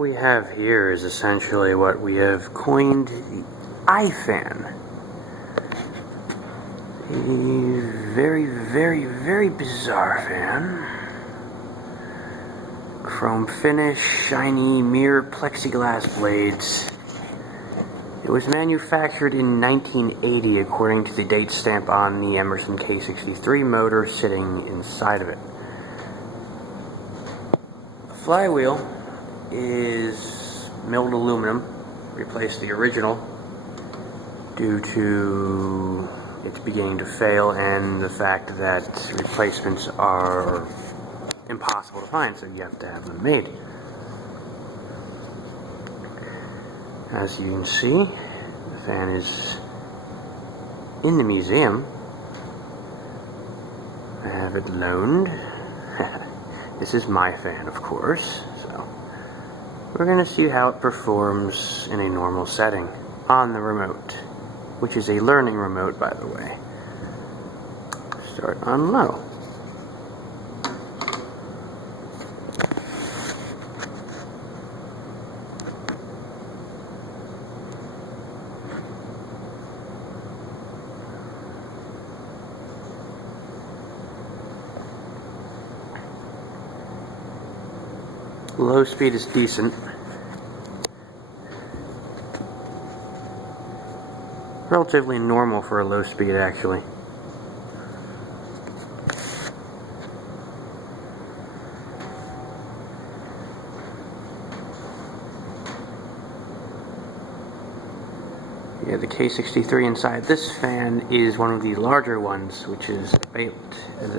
we have here is essentially what we have coined the iFan. A very, very, very bizarre fan. Chrome finish, shiny mirror plexiglass blades. It was manufactured in 1980 according to the date stamp on the Emerson K63 motor sitting inside of it. The flywheel is milled aluminum, replaced the original due to it's beginning to fail and the fact that replacements are impossible to find, so you have to have them made. As you can see, the fan is in the museum. I have it loaned. This is my fan, of course, so we're going to see how it performs in a normal setting on the remote, which is a learning remote, by the way. Start on low. Low speed is decent. Relatively normal for a low speed, actually. Yeah, the K63 inside this fan is one of the larger ones, which is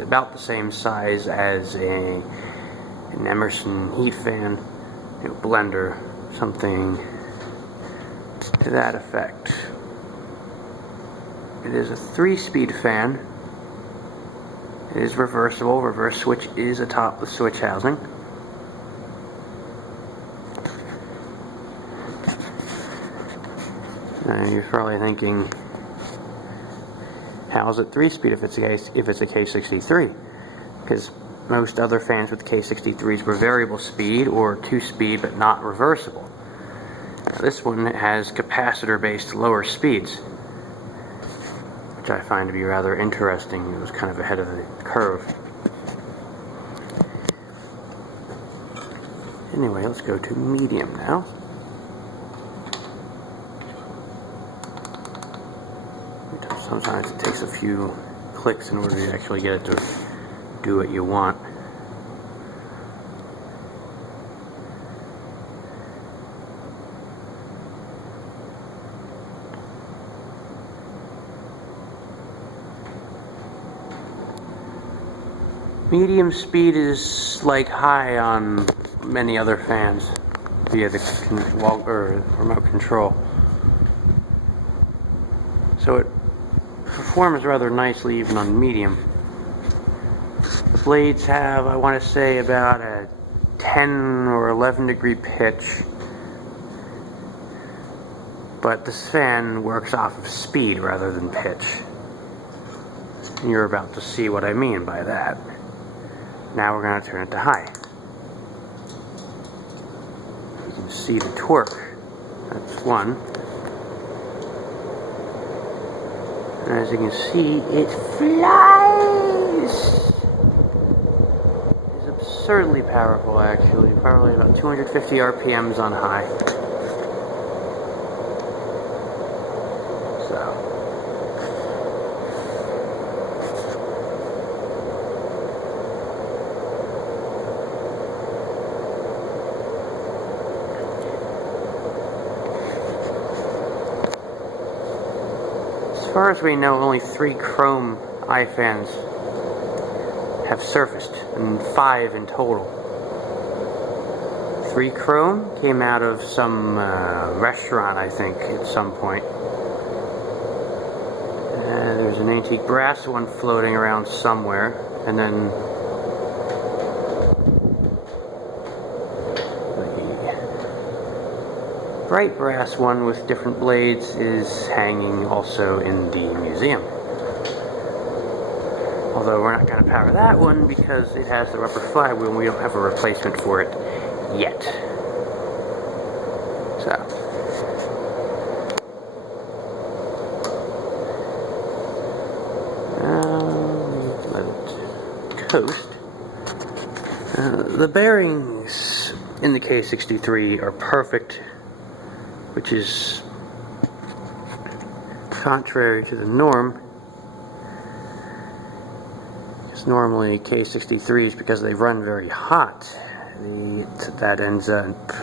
about the same size as an Emerson heat fan, blender, something to that effect. It is a 3-speed fan. It is reversible. Reverse switch is atop the switch housing. And you're probably thinking, how is it 3-speed if it's a K63? Because most other fans with K63s were variable speed or 2-speed but not reversible. Now, this one has capacitor-based lower speeds, which I find to be rather interesting. It was kind of ahead of the curve. Anyway, let's go to medium now. Sometimes it takes a few clicks in order to actually get it to do what you want. Medium speed is like high on many other fans via the remote control. So it performs rather nicely even on medium. The blades have, I want to say, about a 10 or 11 degree pitch, but this fan works off of speed rather than pitch. And you're about to see what I mean by that. Now we're going to turn it to high. You can see the torque. That's one. And as you can see, it flies! It's absurdly powerful, actually. Probably about 250 RPMs on high. As far as we know, only 3 chrome iFans have surfaced, and 5 in total. 3 chrome came out of some restaurant, I think, at some point. And there's an antique brass one floating around somewhere, and then bright brass one with different blades is hanging also in the museum. Although we're not going to power that one because it has the rubber flywheel and we don't have a replacement for it yet. So, let it coast. The bearings in the K63 are perfect, which is contrary to the norm. Because normally K63s, because they run very hot, that ends up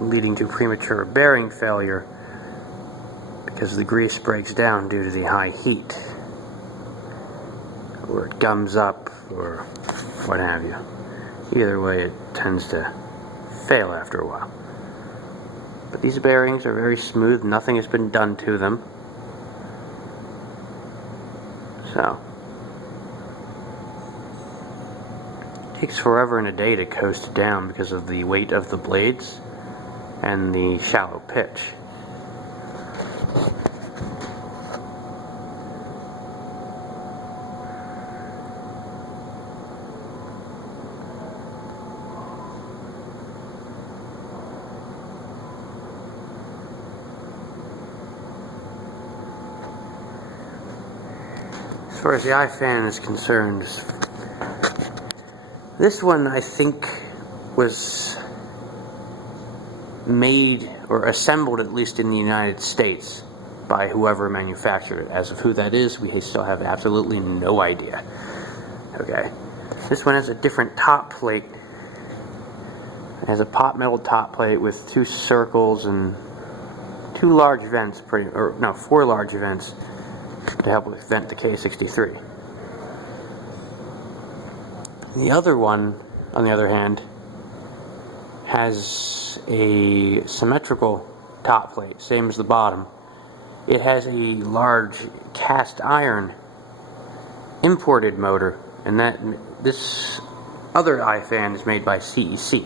leading to premature bearing failure because the grease breaks down due to the high heat, or it gums up, or what have you. Either way, it tends to fail after a while. But these bearings are very smooth, nothing has been done to them. So, it takes forever and a day to coast down because of the weight of the blades and the shallow pitch. As far as the iFan is concerned, this one I think was made or assembled, at least in the United States, by whoever manufactured it. As of who that is, we still have absolutely no idea. Okay, this one has a different top plate. It has a pot metal top plate with 2 circles and 2 large vents, no, 4 large vents to help with vent the K63. The other one, on the other hand, has a symmetrical top plate, same as the bottom. It has a large cast iron imported motor, and this other iFan is made by CEC.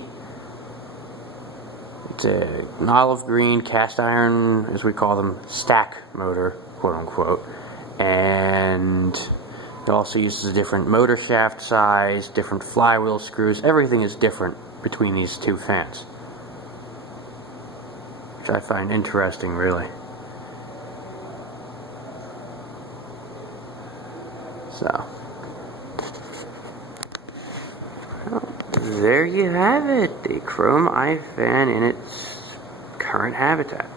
It's an olive green cast iron, as we call them, stack motor, quote unquote, and it also uses a different motor shaft size, different flywheel screws. Everything is different between these 2 fans, which I find interesting, really. So, well, there you have it, a chrome iFan in its current habitat.